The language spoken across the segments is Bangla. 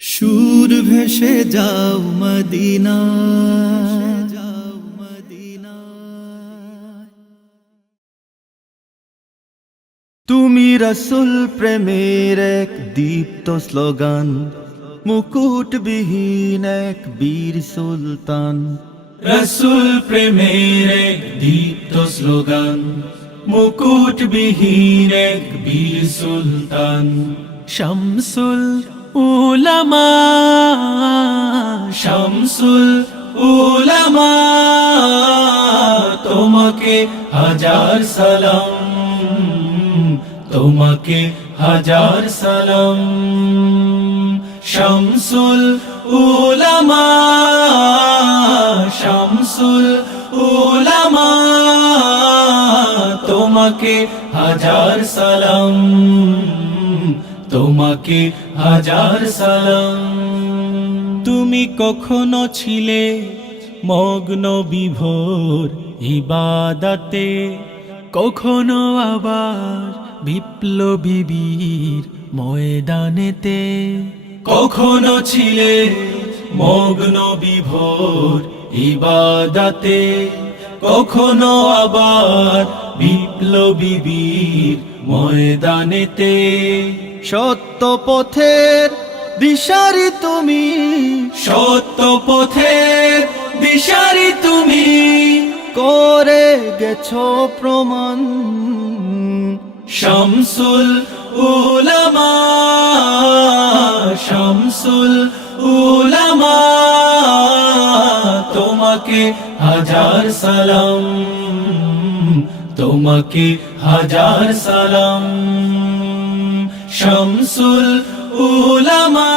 সুর ভেসে যাও মদিনা, তুমি রসুল প্রেমের এক দীপ্ত স্লোগান, মুকুটবিহীন এক বীর সুলতান। রসুল প্রেমের এক দীপ্ত স্লোগান, মুকুটবিহীন এক বীর সুলতান। শামসুল উলামা, শামসুল উলামা, তোমাকে হাজার সালাম, তোমাকে হাজার সালাম। শামসুল উলামা, শামসুল উলামা, তোমাকে হাজার সালাম, তোমাকে হাজার সালাম। তুমি কখনো ছিলে মগ্ন বিভোর ইবাদতে, কখনো আবার বিপ্লবী বীর ময়দানেতে। কখনো ছিলে মগ্ন বিভোর ইবাদতে, কখনো আবার বিপ্লবী বীর ময়দানেতে। সত্য পথের দিশারি তুমি, সত্য পথের দিশারি তুমি, করে গেছো প্রমাণ। শামসুল উলামা, শামসুল উলামা, তোমাকে হাজার সালাম, তোমাকে হাজার সালাম। শামসুল উলামা,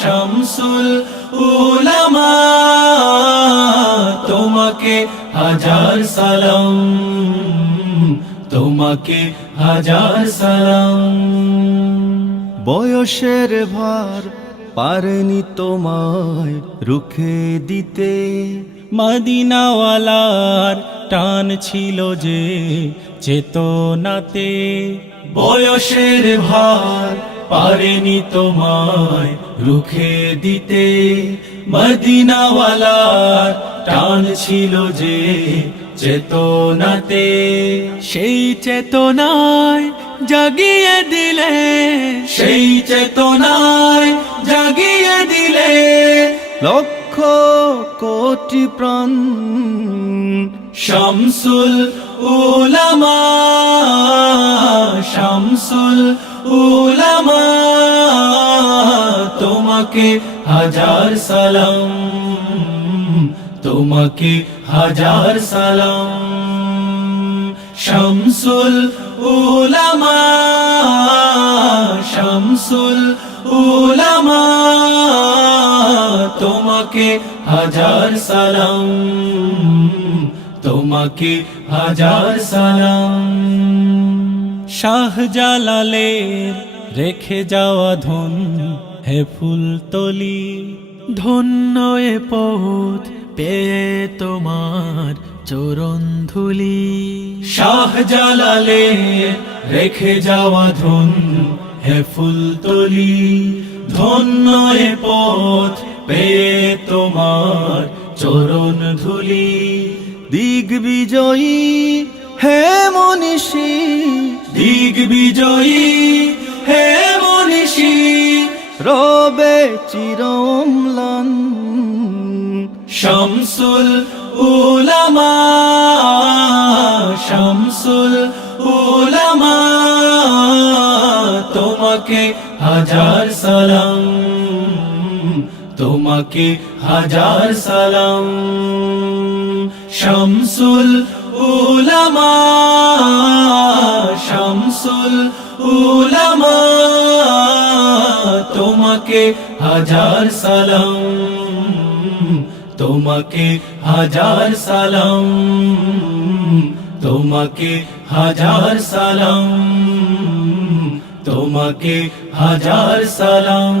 শামসুল উলামা, তোমাকে হাজার সালাম, তোমাকে হাজার সালাম। বয়সের ভার পারেনি তোমায় রুখে দিতে, মদিনাওয়ালার টান ছিল যে চেতনাতে। বয়সের ভার পারেনি তোমায় রুখে দিতে, মদিনাওয়ালার টান ছিল যে চেতনাতে। সেই চেতনায় জাগিয়ে দিলে, সেই চেতনায় জাগিয়ে দিলে লক্ষ কোটি প্রাণ। শামসুল উলামা, শামসুল উলামা, তোমাকে হাজার সালাম, তোমাকে হাজার সালাম। শামসুল উলামা, শামসুল উলামা, তোমাকে হাজার সালাম, তোমাকে হাজার সালাম। শাহজালালের রেখে যাওয়া ধন হে ফুলতলি, ধন্য এ পথ পেয়ে তোমার চরণ ধুলি। শাহজালালের রেখে যাওয়া ধন হে ফুলতলি, ধন্য এ পথ পেয়ে তোমার চরণ ধুলি। দিগ্বিজয়ী হে মনীষী, দিগ্বিজয়ী হে মনীষী, রবে চিরম্লান। শামসুল উলামা, শামসুল উলামা, তোমাকে হাজার সালাম, তোমাকে হাজার সালাম। শামসুল উলামা, শামসুল উলামা, তোমাকে হাজার সালাম, তোমাকে হাজার সালাম, তোমাকে হাজার সালাম, তোমাকে হাজার সালাম।